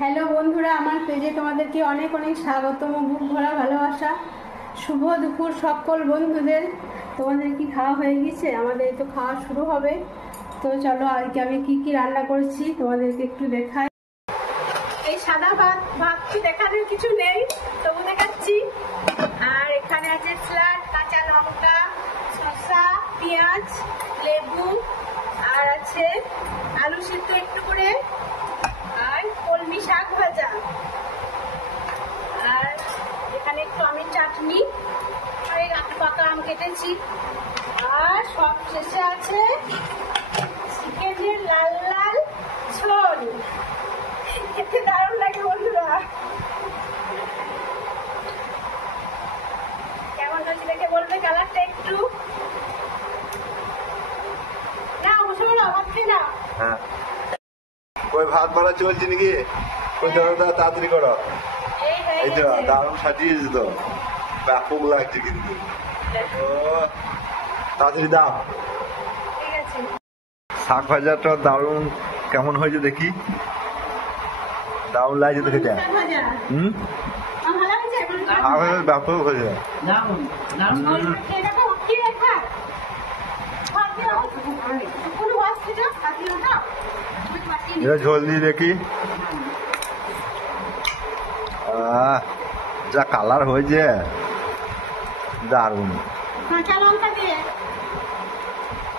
Hello বন্ধুরা, আমার পেজে তোমাদেরকে অনেক অনেক স্বাগতম, বুক ভরা ভালোবাসা। শুভ দুপুর সকল বন্ধুদের। তোমাদের কি খাওয়া হয়ে গেছে? আমাদের তো খাওয়া শুরু হবে। তো চলো আজকে আমি কি কি রান্না করেছি তোমাদেরকে একটু দেখাই। এই সাদা ভাত কি দেখানোর কিছু নেই, তবু দেখাচ্ছি। আর এখানে আছে স্যালাড, কাঁচা লঙ্কা, শসা, পেঁয়াজ, লেবু, আর আছে আলু সিদ্ধ একটু করে, আর কলমি শাক ভাজা, আর এখানে একটু আমি চাটনি, আর এই পাকা আম কেটেছি, আর সব শেষে আছে চিকেনের লাল লাল ঝোল। খেতে দারুণ লাগে বন্ধুরা। কেমন হয়েছে দেখে বলবে, কালারটা একটু না অবশ্যই ভাত খেয়ে না। হ্যাঁ, ওই ভাত বাড়া চলছে নাকি? ওই তাড়াতাড়ি করো। এই তো দারুণ সাজিয়েছে তো, ব্যাপক লাগছে কিন্তু। ও তাড়াতাড়ি দাও। ঠিক আছে। শাক ভাজাটা দারুণ কেমন হয়েছে দেখি। দারুণ লাগছে দেখে যা। হুম, ব্যাপক হয়েছে। ঝোল দিয়ে দেখি। যা কালার হয়েছে দারুণ।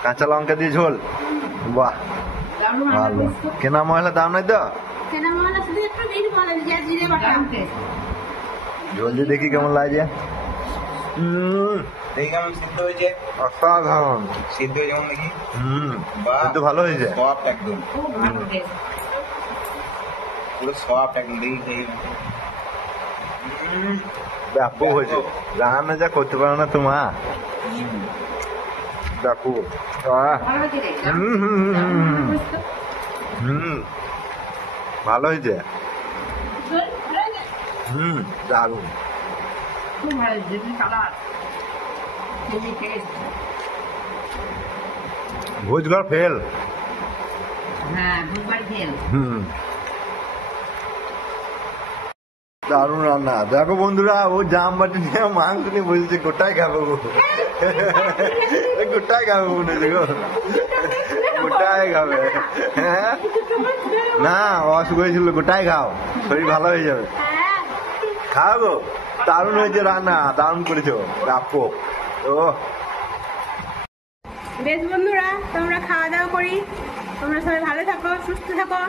কাঁচা লঙ্কা দিয়ে ঝোল, বাহ ভালো। কেনা মশলা দাম নাই তো? ঝোল দিয়ে দেখি কেমন লাগছে। অসাধারণ সিদ্ধ হয়ে যেমন দেখি। সিদ্ধ ভালো হয়েছে, সফট একদম, পুরো সফট একদম দেখি। ব্যাপক হয়েছে। রান্না যা করতে পারো না তোমা, ব্যাপক। ভালো হয়েছে। দারুণ। ভোজঘর ফেল। দারুণ রান্না। দেখো বন্ধুরা, ও জাম বাটি নিয়ে মাংস নিয়ে বসেছে, গোটাই খাবো, গোটাই খাবো মনে দেখো, গোটাই খাবে। হ্যাঁ না, অসুখ হয়েছিল, গোটাই খাও, শরীর ভালো হয়ে যাবে। খাও গো, দারুণ হয়েছে রান্না, দারুণ করেছো, ব্যাপক। ও বেশ বন্ধুরা, তোমরা খাওয়া দাওয়া করি, তোমরা সবাই ভালো থাকো, সুস্থ থাকো।